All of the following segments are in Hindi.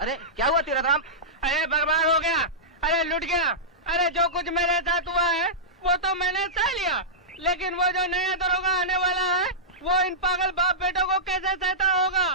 अरे क्या हुआ तीरथराम? अरे बर्बाद हो गया, अरे लुट गया। अरे जो कुछ मेरे साथ हुआ है वो तो मैंने सह लिया, लेकिन वो जो नया दरोगा आने वाला है वो इन पागल बाप बेटों को कैसे सहता होगा?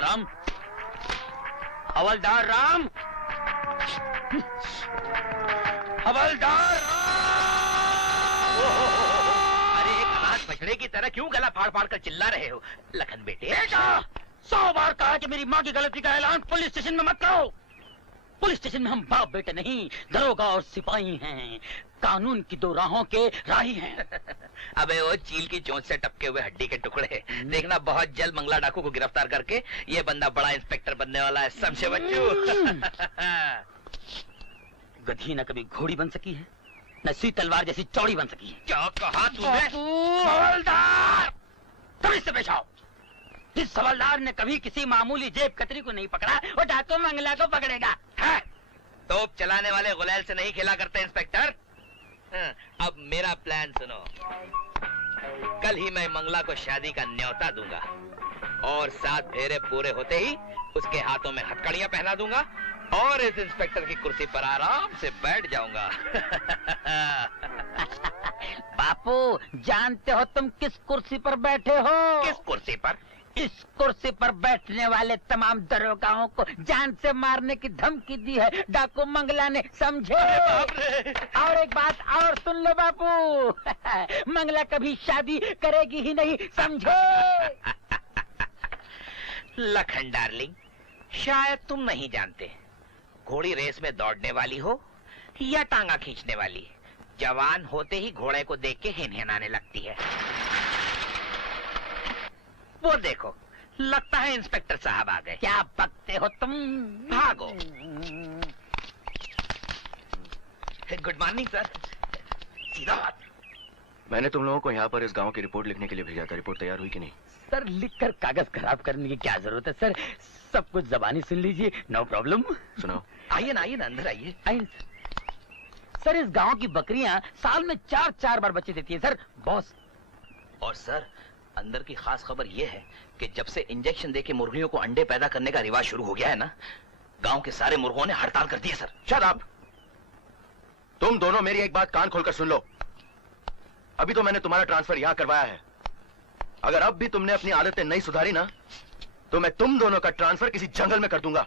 राम, हवलदार राम, हवलदार राम! अरे एक अनाथ बछड़े की तरह क्यों गला फाड़ फाड़ कर चिल्ला रहे हो? लखन बेटे, 100 बार कहा कि मेरी माँ की गलती का ऐलान पुलिस स्टेशन में मत करो। पुलिस स्टेशन में हम बाप बेटे नहीं, दरोगा और सिपाही हैं, कानून की दो राहों के राही हैं। अबे वो चील की चोंच से टपके हुए हड्डी के टुकड़े, देखना बहुत जल्द मंगला डाकू को गिरफ्तार करके ये बंदा बड़ा इंस्पेक्टर बनने वाला है। समझे बच्चू? गधी न कभी घोड़ी बन सकी है, न सुई तलवार जैसी चौड़ी बन सकी है। क्या कहा तूने? हवलदार, तुम इससे पेश आओ। इस हवलदार ने कभी किसी मामूली जेब कतरी को नहीं पकड़ा, वो डाकू मंगला को पकड़ेगा। है? तोप चलाने वाले गुलैल से नहीं खेला करते इंस्पेक्टर। अब मेरा प्लान सुनो। कल ही मैं मंगला को शादी का न्योता दूंगा और 7 फेरे पूरे होते ही उसके हाथों में हथकड़ियां पहना दूंगा और इस इंस्पेक्टर की कुर्सी पर आराम से बैठ जाऊंगा। बापू, जानते हो तुम किस कुर्सी पर बैठे हो? किस कुर्सी पर? इस कुर्सी पर बैठने वाले तमाम दरोगाओं को जान से मारने की धमकी दी है डाकू मंगला ने, समझे? और एक बात और सुन लो बापू, मंगला कभी शादी करेगी ही नहीं, समझे? लखन डार्लिंग, शायद तुम नहीं जानते, घोड़ी रेस में दौड़ने वाली हो या टांगा खींचने वाली, जवान होते ही घोड़े को देख के हिनहिनाने लगती है। वो देखो, लगता है इंस्पेक्टर साहब आ गए। क्या बकते हो तुम? भागो। Good morning sir. सीधा बात। मैंने तुम लोगों को यहाँ पर इस गांव की रिपोर्ट लिखने के लिए भेजा था। रिपोर्ट तैयार हुई कि नहीं? सर, लिखकर कागज खराब करने की क्या जरूरत है सर, सब कुछ जबानी सुन लीजिए, नो प्रॉब्लम। सुनाओ। आइए ना, अंदर आइए। आइए सर, इस गांव की बकरियां साल में 4-4 बार बच्चे देती है सर, बॉस। और सर, अंदर की खास खबर यह है कि जब से इंजेक्शन देके मुर्गियों को अंडे पैदा करने का रिवाज शुरू हो गया है ना, गांव के सारे मुर्गों ने हड़ताल कर दी है सर। Shut up! तुम दोनों मेरी एक बात कान खोलकर सुन लो। अभी तो मैंने तुम्हारा ट्रांसफर यहाँ करवाया है। अगर अब भी तुमने अपनी आदतें नहीं सुधारी ना, तो मैं तुम दोनों का ट्रांसफर किसी जंगल में कर दूंगा।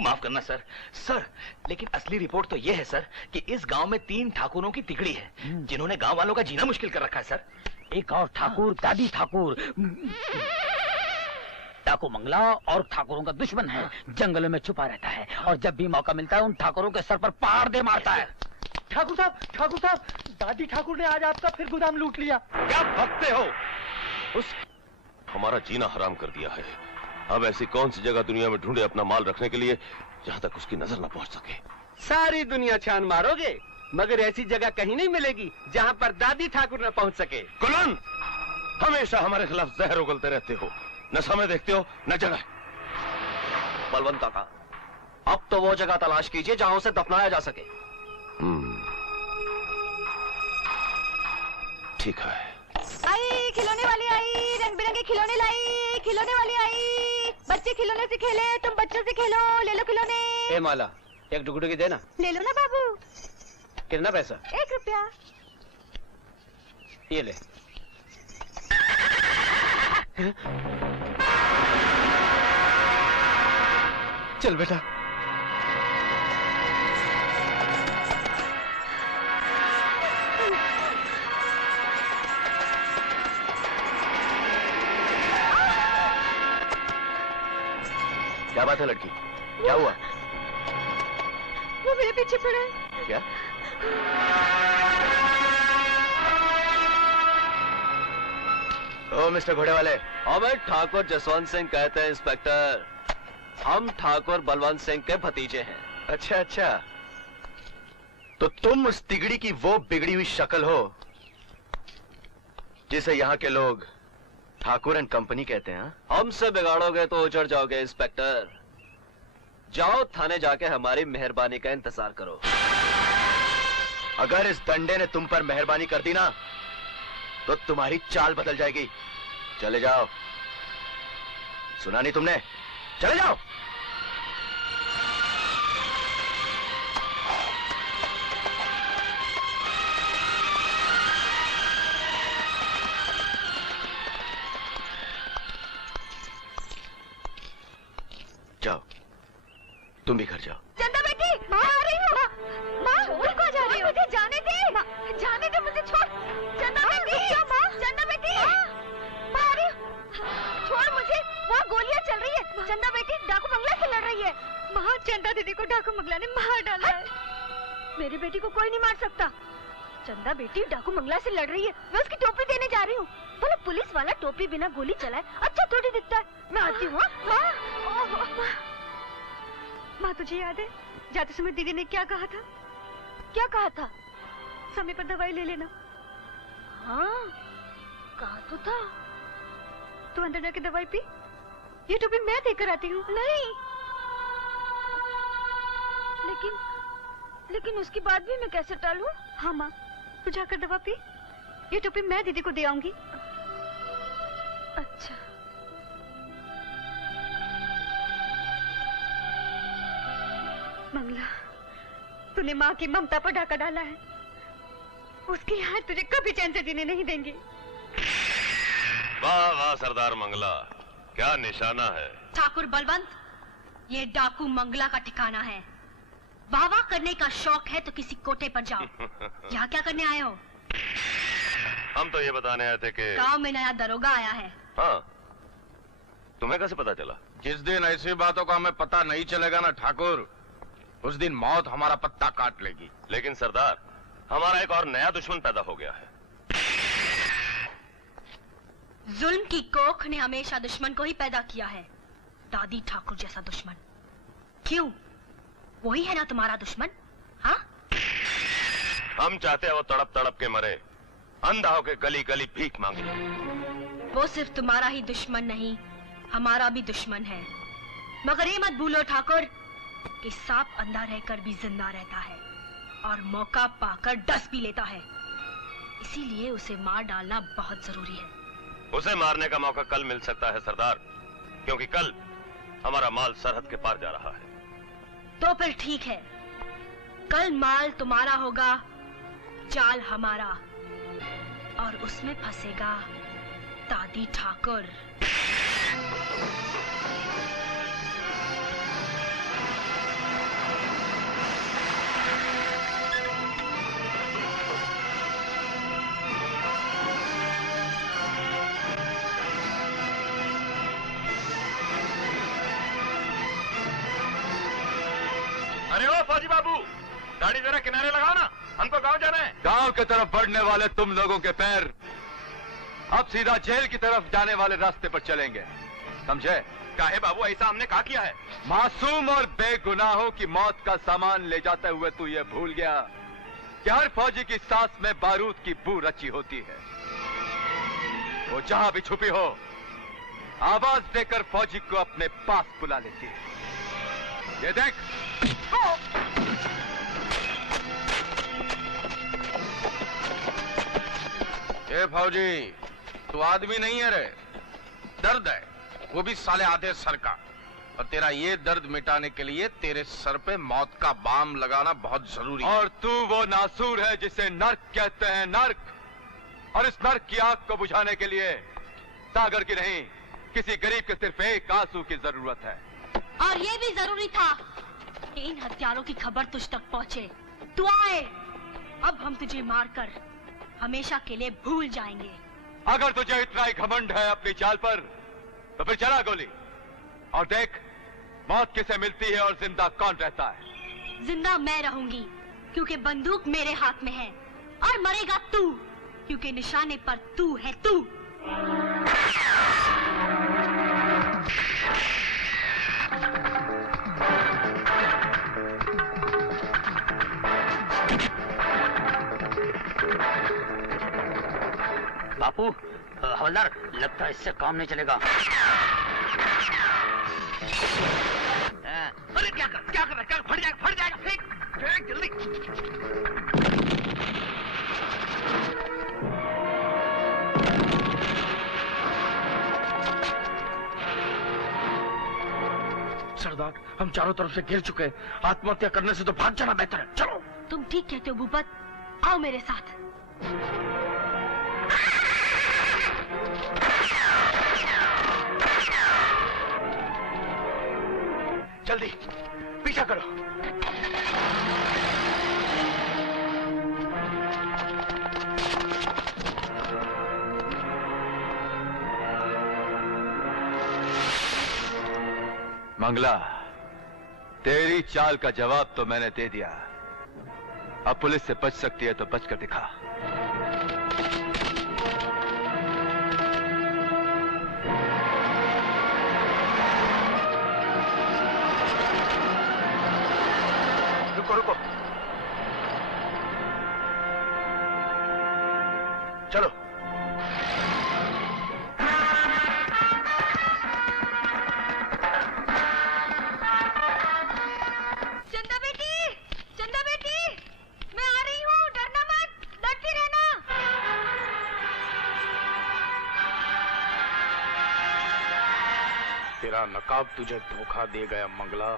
माफ करना सर। सर, लेकिन असली रिपोर्ट तो यह है सर कि इस गांव में 3 ठाकुरों की तिगड़ी है जिन्होंने गांव वालों का जीना मुश्किल कर रखा है सर। एक और ठाकुर, दादी ठाकुर, डाकू मंगला और ठाकुरों का दुश्मन है, जंगलों में छुपा रहता है और जब भी मौका मिलता है उन ठाकुरों के सर पर पहाड़ दे मारता है। ठाकुर साहब, दादी ठाकुर ने आज आपका फिर गोदाम लूट लिया। क्या भगते हो? उस हमारा जीना हराम कर दिया है। अब ऐसी कौन सी जगह दुनिया में ढूंढे अपना माल रखने के लिए जहाँ तक उसकी नजर न पहुँच सके। सारी दुनिया छान मारोगे मगर ऐसी जगह कहीं नहीं मिलेगी जहाँ पर दादी ठाकुर न पहुँच सके। कुलन, हमेशा हमारे खिलाफ जहर उगलते रहते हो, न समय देखते हो न जगह। बलवंत काका, अब तो वो जगह तलाश कीजिए जहाँ उसे दफनाया जा सके। ठीक है। आई खिलौने वाली आई, रंग बिरंगे खिलौने लाई, खिलौने वाली आई। बच्चे खिलौने से खेले, तुम बच्चों से खेलो, ले लो खिलौने। ए माला, एक टुकड़ी देना। ले लो ना बाबू। कितना पैसा? 1 रुपया। ये ले। चल बेटा। क्या बात है लड़की, क्या हुआ? वो मेरे पीछे पड़े। क्या? ओ मिस्टर घोड़े वाले। हमें ठाकुर जसवंत सिंह कहते हैं इंस्पेक्टर। हम ठाकुर बलवंत सिंह के भतीजे हैं। अच्छा अच्छा, तो तुम उस तिगड़ी की वो बिगड़ी हुई शक्ल हो जिसे यहाँ के लोग ठाकुर एंड कंपनी कहते हैं। हमसे बिगाड़ोगे तो उजड़ जाओगे इंस्पेक्टर। जाओ थाने जाके हमारी मेहरबानी का इंतजार करो। अगर इस डंडे ने तुम पर मेहरबानी कर दी ना तो तुम्हारी चाल बदल जाएगी। चले जाओ। सुना नहीं तुमने? चले जाओ। जाओ, तुम भी घर जाओ। चंदा बेटी, मैं आ रही हूँ। माँ, छोड़ कहाँ जा रही हो? मुझे जाने दे। जाने दे मुझे, छोड़। चंदा बेटी, चंदा बेटी, मैं आ रही हूँ। छोड़ मुझे, वहाँ गोलियाँ चल रही है। चंदा बेटी डाकू मंगला से लड़ रही है। माँ, चंदा दीदी को डाकू मंगला ने मार डाला है। मेरी बेटी को कोई नहीं मार सकता। चंदा बेटी डाकू मंगला से लड़ रही है, मैं उसकी टोपी देने जा रही हूँ। बोले पुलिस वाला टोपी बिना गोली चलाए अच्छा थोड़ी दिखता है। मैं आती हूँ। माँ, तुझे याद है जाते समय दीदी ने क्या कहा था? क्या कहा था? समय पर दवाई ले लेना। हाँ, कहा तो था। तू अंदर जाके दवाई पी, ये टोपी मैं देकर आती हूँ। नहीं, लेकिन उसकी बात भी मैं कैसे टालूं? हाँ माँ, तू जाकर दवा पी, ये टोपी मैं दीदी को दे आऊंगी। अच्छा। मंगला, तूने माँ की ममता पर डाका डाला है। उसकी याद तुझे कभी चैन से जीने नहीं देंगी। वाह वाह सरदार मंगला, क्या निशाना है। ठाकुर बलवंत, ये डाकू मंगला का ठिकाना है। वाह वाह करने का शौक है तो किसी कोटे पर जाओ। यहाँ क्या करने आए हो? हम तो ये बताने आए थे कि गांव में नया दरोगा आया है। हाँ, तुम्हें कैसे पता चला? जिस दिन ऐसी बातों का हमें पता नहीं चलेगा ना ठाकुर, उस दिन मौत हमारा पत्ता काट लेगी। लेकिन सरदार, हमारा एक और नया दुश्मन पैदा हो गया है। जुल्म की कोख ने हमेशा दुश्मन को ही पैदा किया है। दादी ठाकुर जैसा दुश्मन। क्यों, वही है ना तुम्हारा दुश्मन? हाँ, हम चाहते हैं वो तड़प तड़प के मरे, अंधा होके गली गली भीख मांगे। वो सिर्फ तुम्हारा ही दुश्मन नहीं, हमारा भी दुश्मन है। मगर ये मत भूलो ठाकुर कि सांप अंधा रहकर भी जिंदा रहता है और मौका पाकर डस भी लेता है। इसीलिए उसे मार डालना बहुत जरूरी है। उसे मारने का मौका कल मिल सकता है सरदार, क्योंकि कल हमारा माल सरहद के पार जा रहा है। तो फिर ठीक है, कल माल तुम्हारा होगा, जाल हमारा, और उसमें फंसेगा दादी ठाकुर। अरे ओ फौजी बाबू, गाड़ी जरा किनारे लगाओ ना, हमको गांव जाना है। गांव की तरफ बढ़ने वाले तुम लोगों के पैर अब सीधा जेल की तरफ जाने वाले रास्ते पर चलेंगे, समझे? काहे बाबू, ऐसा हमने क्या किया है? मासूम और बेगुनाहों की मौत का सामान ले जाते हुए तू ये भूल गया कि हर फौजी की सांस में बारूद की बू रची होती है। वो जहां भी छुपी हो, आवाज देकर फौजी को अपने पास बुला लेती है। ये देख, ए फौजी, तू आदमी नहीं है रे, दर्द है, वो भी साले आधे सर का। और तेरा ये दर्द मिटाने के लिए तेरे सर पे मौत का बाम लगाना बहुत जरूरी है। और तू वो नासूर है जिसे नर्क कहते हैं, नर्क। और इस नर्क की आग को बुझाने के लिए सागर की नहीं, किसी गरीब के सिर्फ एक आंसू की जरूरत है। और ये भी जरूरी था कि इन हत्यारों की खबर तुझ तक पहुंचे। तू आए, अब हम तुझे मारकर हमेशा के लिए भूल जाएंगे। अगर तुझे इतना ही घमंड है अपनी चाल पर, तो फिर चला गोली और देख मौत किसे मिलती है और जिंदा कौन रहता है। जिंदा मैं रहूंगी क्योंकि बंदूक मेरे हाथ में है, और मरेगा तू क्योंकि निशाने पर तू है तू। बापू, हवलदार, लगता है इससे काम नहीं चलेगा। अरे क्या कर रहा है? फट जाएगा, फेंक जल्दी। सरदार, हम चारों तरफ से घेर चुके हैं, आत्महत्या करने से तो भाग जाना बेहतर है। चलो। तुम ठीक कहते हो भूपत, आओ मेरे साथ। जल्दी पीछा करो। मंगला, तेरी चाल का जवाब तो मैंने दे दिया। अब पुलिस से बच सकती है तो बच कर दिखा। रुको रुको, चलो। चंदा बेटी, चंदा बेटी, मैं आ रही हूँ, डरना मत, लड़ती रहना। तेरा नकाब तुझे धोखा दे गया मंगला।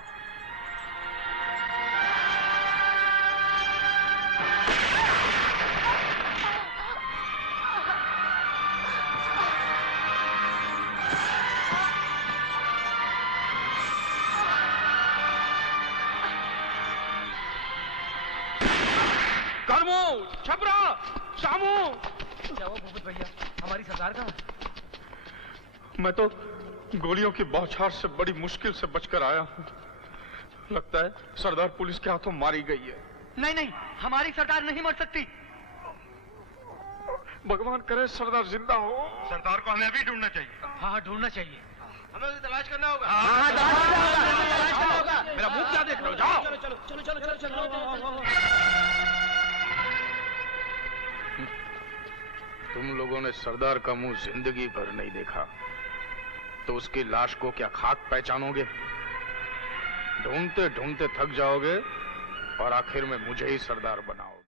करमू, छपरा, शामू। क्या हुआ भूपत भैया, हमारी सरदार कहाँ है? मैं तो गोलियों की बौछार से बड़ी मुश्किल से बचकर आया हूँ। लगता है सरदार पुलिस के हाथों मारी गई है। नहीं नहीं, हमारी सरदार नहीं मर सकती। भगवान करे सरदार जिंदा हो। सरदार को हमें अभी ढूंढना चाहिए। हाँ, ढूंढना चाहिए। हमें उसे तलाश करना होगा। हाँ, तलाश करना होगा। मेरा मुंह क्या देख रहे हो? जाओ। तुम लोगों ने सरदार का मुंह जिंदगी भर नहीं देखा, तो उसकी लाश को क्या खाक पहचानोगे? ढूंढते ढूंढते थक जाओगे और आखिर में मुझे ही सरदार बनाओगे।